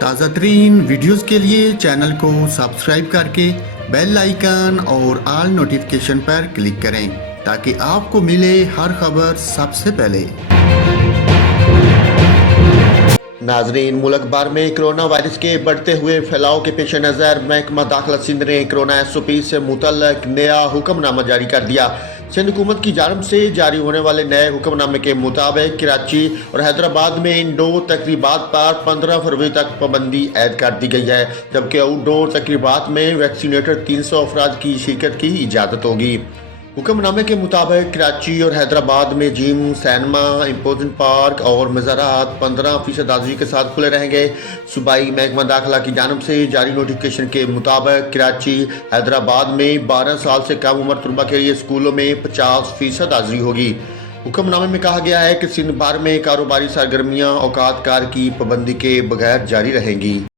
تازہ ترین ویڈیوز کے لیے چینل کو سبسکرائب کر کے بیل آئیکن اور آل نوٹیفیکیشن پر کلک کریں تاکہ آپ کو ملے ہر خبر سب سے پہلے۔ ناظرین، ملک بھر میں کرونا وائرس کے بڑھتے ہوئے پھیلاؤ کے پیش نظر محکمہ داخلہ سندھ نے کرونا SOP سے متعلق نیا حکم نامہ جاری کر دیا۔ سندھ حکومت کی جانب سے جاری ہونے والے نئے حکم نامے کے مطابق کراچی اور حیدرآباد میں انڈور تقریبات پر 15 فروری تک پابندی عائد کر دی گئی ہے، جبکہ آؤٹ ڈور تقریبات میں ویکسینیٹڈ 300 افراد کی شرکت کی اجازت ہوگی۔ حکم نامے کے مطابق کراچی اور حیدرآباد میں جم، سینما، امپوزنٹ پارک اور مزارات 15% حاضری کے ساتھ کھلے رہیں گے۔ صوبائی محکمہ داخلہ کی جانب سے جاری نوٹیفکیشن کے مطابق کراچی، حیدرآباد میں 12 سال سے کم عمر طلبہ کے لیے اسکولوں میں 50% حاضری ہوگی۔ حکم نامے میں کہا گیا ہے کہ سندھ بھر میں کاروباری سرگرمیاں اوقات کار کی پابندی کے بغیر جاری رہیں گی۔